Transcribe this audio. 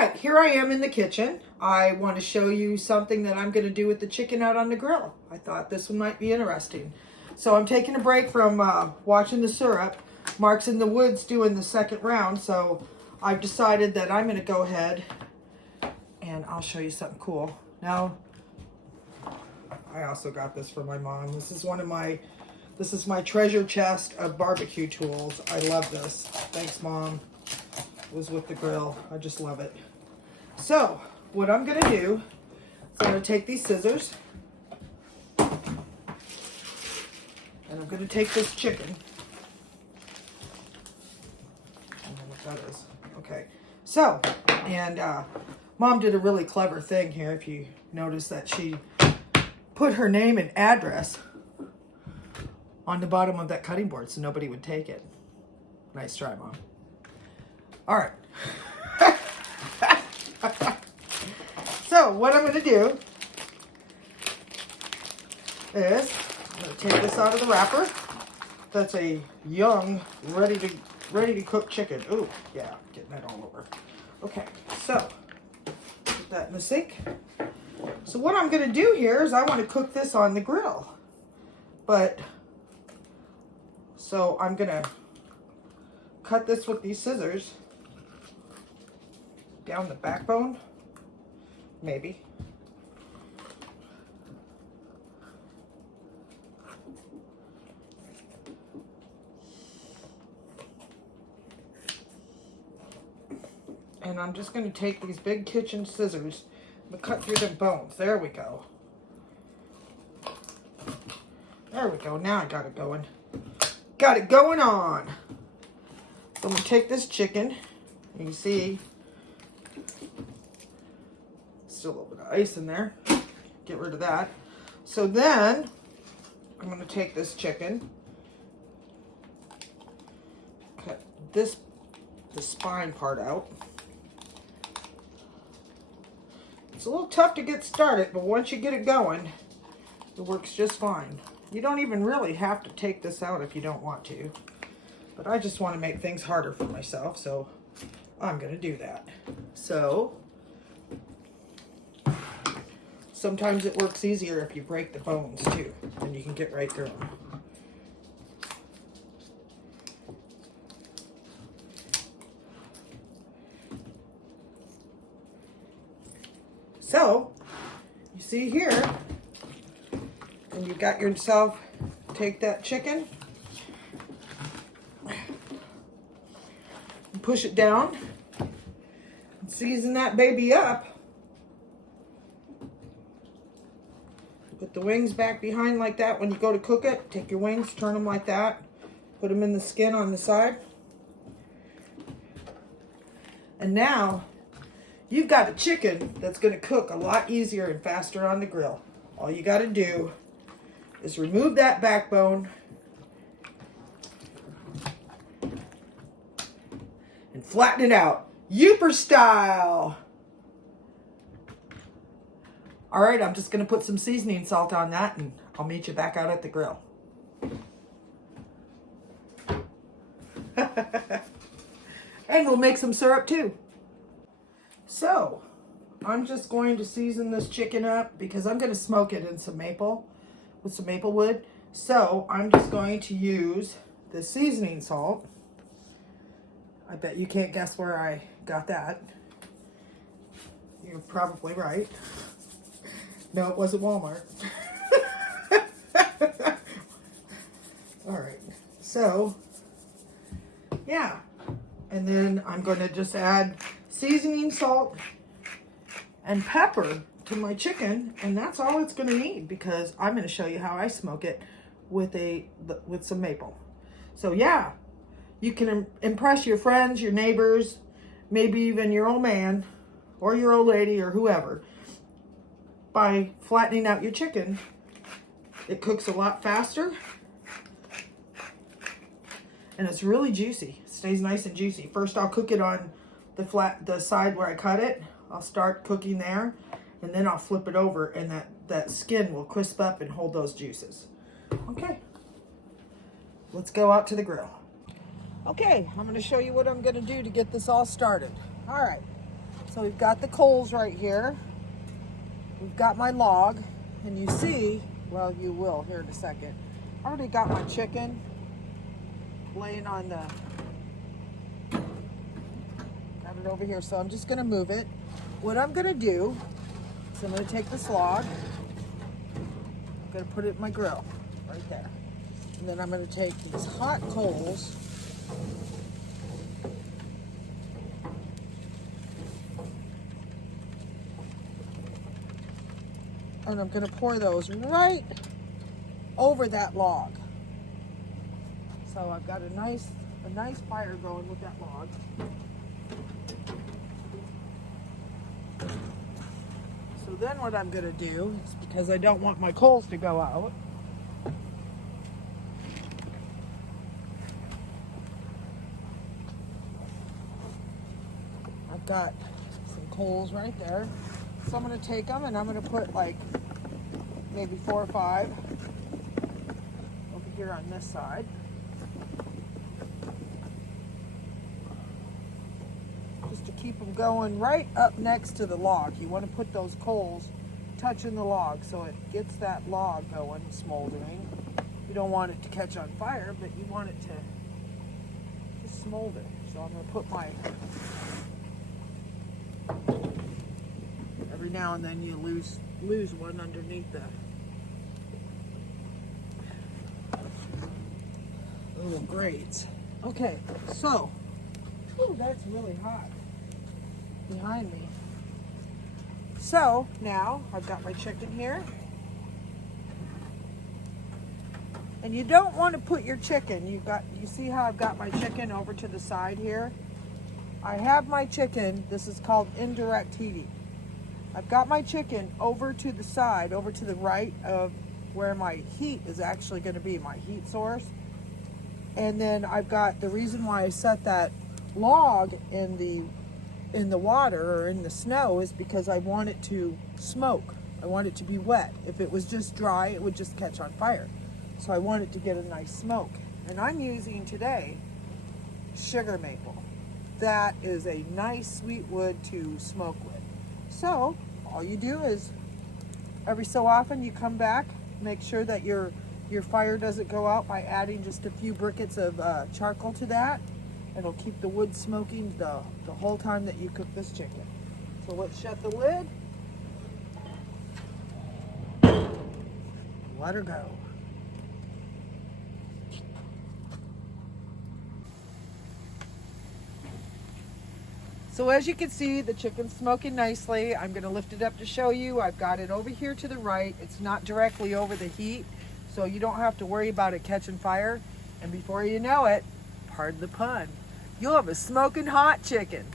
right, here I am in the kitchen. I want to show you something that I'm going to do with the chicken out on the grill. I thought this one might be interesting. So I'm taking a break from watching the syrup. Mark's in the woods doing the second round, so I've decided that I'm going to go ahead and I'll show you something cool. Now, I also got this for my mom. This is my treasure chest of barbecue tools. I love this. Thanks, Mom. It was with the grill. I just love it. So, what I'm going to do is I'm going to take these scissors and I'm going to take this chicken. I don't know what that is. Okay. So, and Mom did a really clever thing here. If you notice that she put her name and address on the bottom of that cutting board so nobody would take it. Nice try, Mom. All right. So what I'm going to do is I'm going to take this out of the wrapper. That's a young, ready to cook chicken. Ooh, yeah, getting that all over. Okay, so put that in the sink. So what I'm going to do here is I want to cook this on the grill. So I'm going to cut this with these scissors down the backbone, maybe. And I'm just going to take these big kitchen scissors and cut through the bones. There we go. There we go. Now I got it going. Got it going on. So I'm going to take this chicken. You can see still a little bit of ice in there. Get rid of that. So then I'm going to take this chicken, cut the spine part out. It's a little tough to get started, but once you get it going, it works just fine. You don't even really have to take this out if you don't want to. But I just want to make things harder for myself, so I'm going to do that. So, sometimes it works easier if you break the bones too, and you can get right through them. So, you see here, and you got yourself, take that chicken, and push it down, and season that baby up. Put the wings back behind like that when you go to cook it. Take your wings, turn them like that, put them in the skin on the side. And now, you've got a chicken that's going to cook a lot easier and faster on the grill. All you got to do is remove that backbone and flatten it out. Youper style! All right, I'm just going to put some seasoning salt on that and I'll meet you back out at the grill. And we'll make some syrup too. So, I'm just going to season this chicken up because I'm going to smoke it in some maple, with some maple wood. So, I'm just going to use the seasoning salt. I bet you can't guess where I got that. You're probably right. No, it wasn't Walmart. All right, so, yeah. And then I'm going to just add seasoning salt and pepper to my chicken, and that's all it's going to need because I'm going to show you how I smoke it with some maple. So yeah, you can impress your friends, your neighbors, maybe even your old man or your old lady or whoever by flattening out your chicken. It cooks a lot faster and it's really juicy. It stays nice and juicy. First I'll cook it on the side where I cut it. I'll start cooking there and then I'll flip it over and that skin will crisp up and hold those juices. Okay, let's go out to the grill. Okay, I'm going to show you what I'm going to do to get this all started. All right, So we've got the coals right here. We've got my log, and you see, well, you will here in a second. I already got my chicken laying on the, got it over here. So I'm just gonna move it. What I'm gonna do is I'm gonna take this log, I'm gonna put it in my grill right there. And then I'm gonna take these hot coals, and I'm gonna pour those right over that log. So I've got a nice fire going with that log. So then what I'm gonna do is, because I don't want my coals to go out, I've got some coals right there. So I'm gonna take them and I'm gonna put like maybe 4 or 5 over here on this side. Just to keep them going right up next to the log. You want to put those coals touching the log so it gets that log going, smoldering. You don't want it to catch on fire, but you want it to just smolder. So I'm going to put my, every now and then you lose one underneath the little grates. Okay, so, ooh, that's really hot behind me. So now I've got my chicken here. And you don't want to put your chicken, you see how I've got my chicken over to the side here? I have my chicken, this is called indirect heating. I've got my chicken over to the side, over to the right of where my heat is actually going to be, my heat source. And then I've got, the reason why I set that log in the water or in the snow is because I want it to smoke. I want it to be wet. If it was just dry, it would just catch on fire. So I want it to get a nice smoke. And I'm using today sugar maple. That is a nice sweet wood to smoke with. So all you do is every so often you come back, make sure that your fire doesn't go out by adding just a few briquettes of charcoal to that. It'll keep the wood smoking the whole time that you cook this chicken. So let's shut the lid. Let her go. So as you can see, the chicken's smoking nicely. I'm going to lift it up to show you. I've got it over here to the right. It's not directly over the heat, so you don't have to worry about it catching fire. And before you know it, pardon the pun, you'll have a smoking hot chicken.